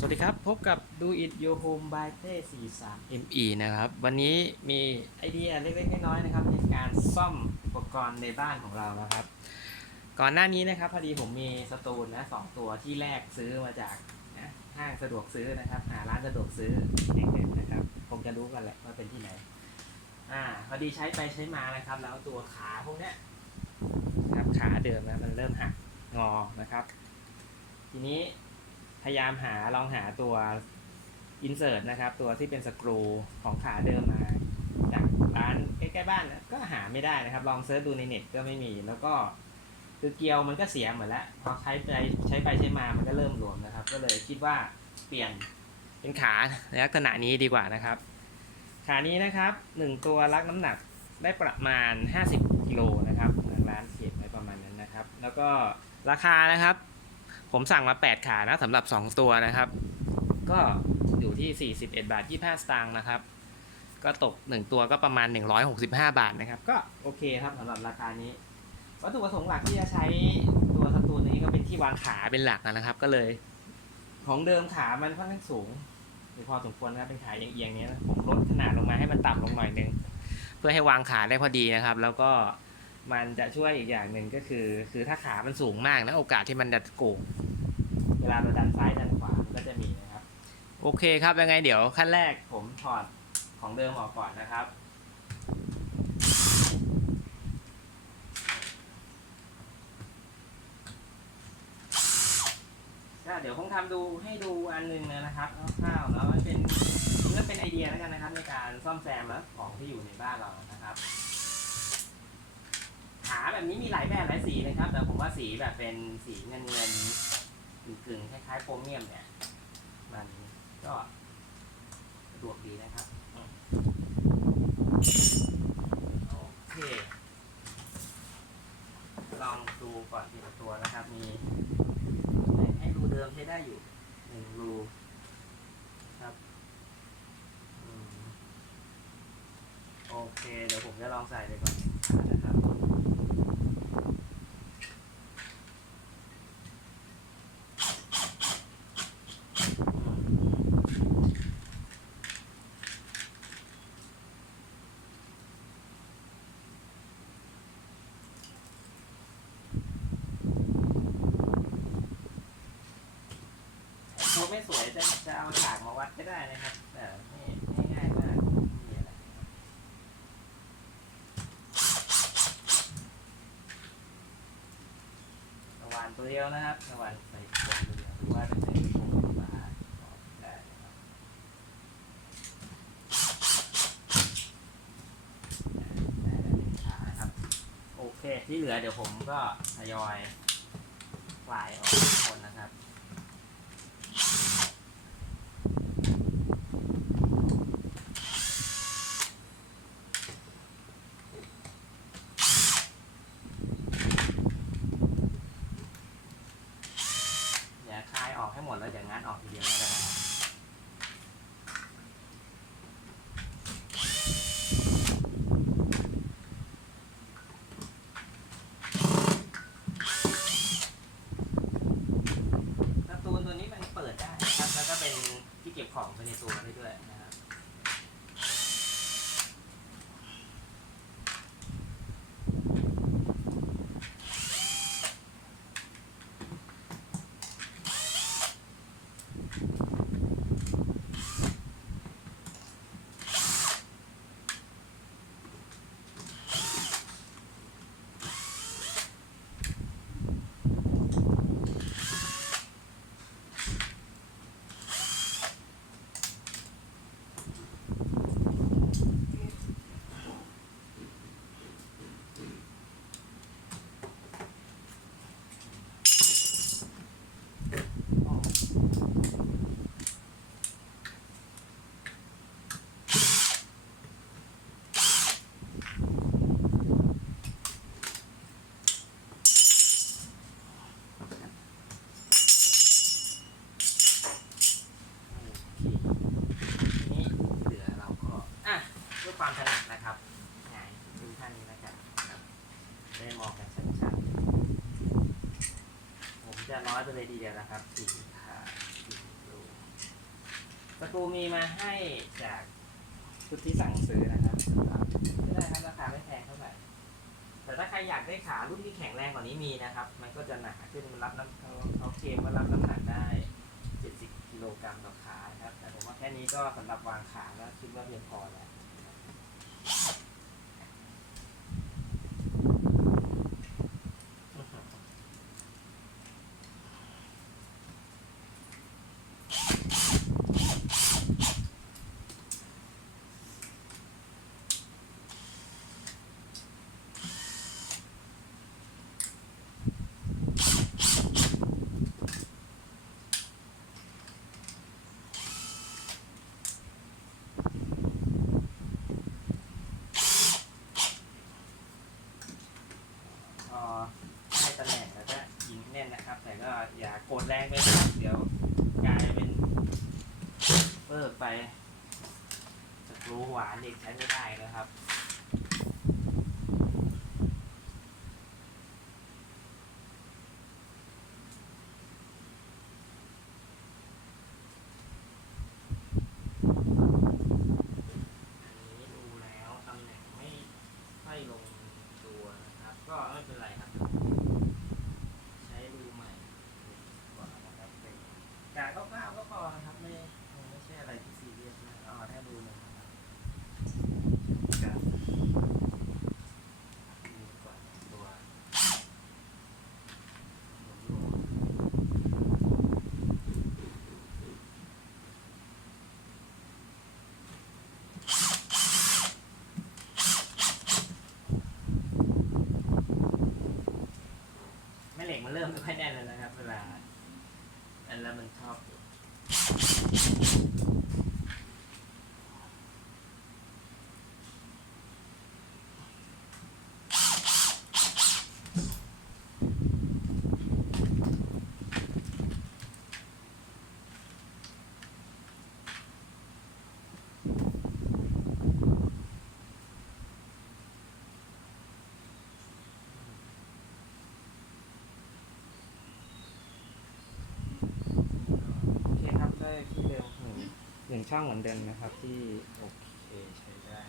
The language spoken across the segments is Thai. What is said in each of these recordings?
สวัสดีครับ พบกับ Do It Your Home by เต้43 ME นะครับ วันนี้มีไอเดียเล็กๆน้อยๆนะครับในการซ่อมอุปกรณ์ในบ้านของเรานะครับ ก่อนหน้านี้นะครับพอดีผมมีสตูลนะสองตัวที่แรกซื้อมาจากนะห้างสะดวกซื้อนะครับหาร้านสะดวกซื้อแห่งหนึ่งนะครับคงจะรู้กันแหละว่าเป็นที่ไหนอ่าพอดีใช้ไปใช้มานะครับ แล้วตัวขาพวกเนี้ยนะครับขาเดิมนะมันเริ่มหักงอนะครับ ทีนี้ พยายามหาลองหาตัวอินเสิร์ตนะครับ ตัวที่เป็นสกรูของขาเดิมมาจากร้านใกล้ๆบ้านก็หาไม่ได้นะครับ ลองเซิร์ชดูในเน็ตก็ไม่มีแล้วก็คือเกลียวมันก็เสียเหมดแล้วพอใช้ไปใช้ไปใช้มามันก็เริ่มหลวมนะครับ ก็เลยคิดว่าเปลี่ยนเป็นขาในลักษณะนี้ดีกว่านะครับ ขานี้นะครับหนึ่งตัวรับน้ำหนักได้ประมาณ 50กิโลนะครับทางร้านเขียนไว้ประมาณนั้นนะครับ แล้วก็ราคานะครับ ผมสั่งมา 8 ขานะสำหรับ 2 ตัวนะครับ ก็อยู่ที่ 41 บาท 25 สตางค์นะครับ ก็ตก 1 ตัวก็ประมาณ 165 บาทนะครับ ก็โอเคครับสำหรับราคานี้ วัตถุประสงค์หลักที่จะใช้ตัวสตูนนี้ก็เป็นที่วางขาเป็นหลักนะครับ ก็เลย ของเดิมขามันค่อนข้างสูงหรือพอสมควรนะครับเป็นขาเอียงๆเนี้ยนะผมลดขนาดลงมาให้มันต่ำลงหน่อยนึง เพื่อให้วางขาได้พอดีนะครับ แล้วก็ มันจะช่วยอีกอย่างหนึ่งก็คือ คือถ้าขามันสูงมากนะโอกาสที่มันจะโก่งเวลาเราดันซ้ายดันขวาก็จะมีนะครับ โอเคครับยังไงเดี๋ยวขั้นแรกผมถอดของเดิมออกก่อนนะครับก็เดี๋ยวผมทำดูให้ดูอันหนึงนะครับคร่าวๆเนาะมันเป็นมันเป็นไอเดียแล้วกันนะครับ ในการซ่อมแซมแล้วของที่อยู่ในบ้านเรานะครับ ขาแบบนี้มีหลายแบบหลายสีเลยครับ แต่ผมว่าสีแบบเป็นสีเงินเงินกึ่งๆคล้ายๆโพรเมียมเนี่ย มันก็สะดวกดีนะครับอโอเค ลองดูก่อนทีละตัวนะครับ มี ให้รูเดิมใช้ได้อยู่หนึ่งรูครับอโอเค เดี๋ยวผมจะลองใส่ไปก่อนนะครับ ไม่สวยจะจะเอาฉากมาวัดก็ได้นะครับ แต่นี่ง่ายมากมีอะไรสว่านตัวเดียวนะครับสว่านใส่ตัวเดียวหรือว่าจะใส่โฟมมาได้นะครับได้ได้เป็นขานะครับ โอเคที่เหลือเดี๋ยวผมก็ทยอยปลายออกทุกคนนะครับ ความถนัดนะครับไงดูท่านนี้แล้วกันครับได้มองกันชัดๆผมจะน้อยไปเลยดีเดียวนะครับสี่ขาสี่รูสกูมีมาให้จากชุดที่สั่งซื้อนะครับไม่ได้ครับราคาไม่แพงเท่าไหร่แต่ถ้าใครอยากได้ขารุ่นที่แข็งแรงกว่านี้มีนะครับ มันก็จะหนาขึ้นมันรับน้ำเขาเขาเคลมว่ารับน้ำหนักได้70กิโลกรัมต่อขาครับ แต่ผมว่าแค่นี้ก็สำหรับวางขาแล้วคิดว่าเพียงพอแล้ว you แต่ก็อย่ากดแรงไปนะครับเดี๋ยวกลายเป็นเปิกไปสกรูหวานเด็กใช้ไม่ได้นะครับ อันนี้ดูแล้วตำแหน่งไม่ค่อยลงตัวนะครับ ก็ไม่เป็นไรครับ ใช้ดูใหม่ก่อนนะครับเป็นการคร่าวๆก็พอนะครับ ไม่ไม่ใช่อะไรที่ซีเรียสนะเอาแค่ดูหนึ่งนะครับกับดูก่อนตัวหลวมๆแมันเริ่มไม่ค่อยแน่นแล้วนะครับ เวลาอันแล้วมันชอบอยู่โอเคครับได้ที่เดิมหนึ่งหนึ่ งช่างเหมือนเดิมนะครับที่โอเคใช้ได้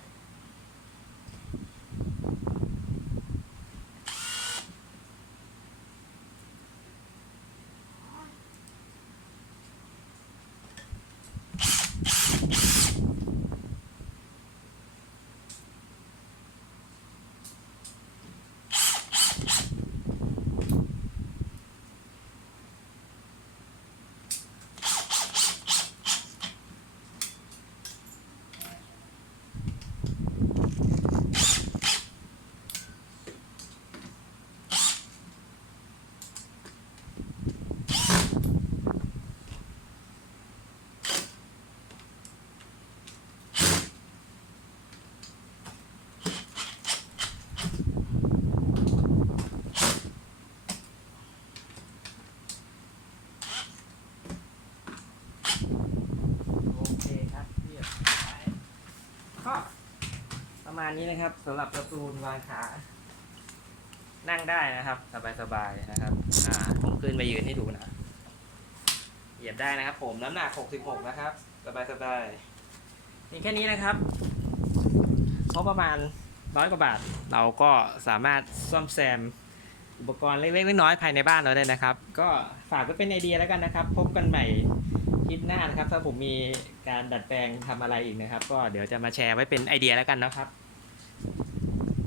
โอเคครับเรียบร้อยก็ประมา ณนี้นะครับสำหรับประตูนวางขา นั่งได้นะครับ สบายๆนะครับ อ่าผมขึ้นไปยืนให้ดูนะ เหยียบได้นะครับ ผมน้ำหนัก 66 นะครับ สบายๆนี่แค่นี้นะครับเพราะประมาณร้อยกว่าบาท เราก็สามารถซ่อมแซมอุปกรณ์เล็กๆน้อยๆภายในบ้านเราได้นะครับ ก็ฝากไว้เป็นไอเดียแล้วกันนะครับ พบกันใหม่คลิปหน้านะครับ ถ้าผมมีการดัดแปลงทำอะไรอีกนะครับ ก็เดี๋ยวจะมาแชร์ไว้เป็นไอเดียแล้วกันนะครับ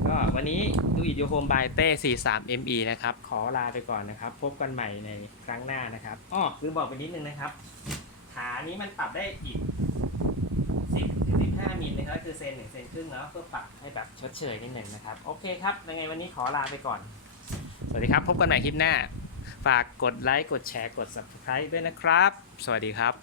ก็วันนี้ดูอิ o โ o มบายเต้43 ME นะครับ ขอลาไปก่อนนะครับ พบกันใหม่ในครั้งหน้านะครับอ้อคือบอกไปนิดนึงนะครับ ขานี้มันปรับได้อีก 10ถึง15มิลนะครับคือเซนหนึ่งเซนครึ่งแล้วเพื่อปรับให้แบบชดเชยนิดหนึ่งนะครับ โอเคครับยังไงวันนี้ขอลาไปก่อน สวัสดีครับ พบกันใหม่คลิปหน้า ฝากกดไลค์กดแชร์กด subscribe ด้วยนะครับ สวัสดีครับ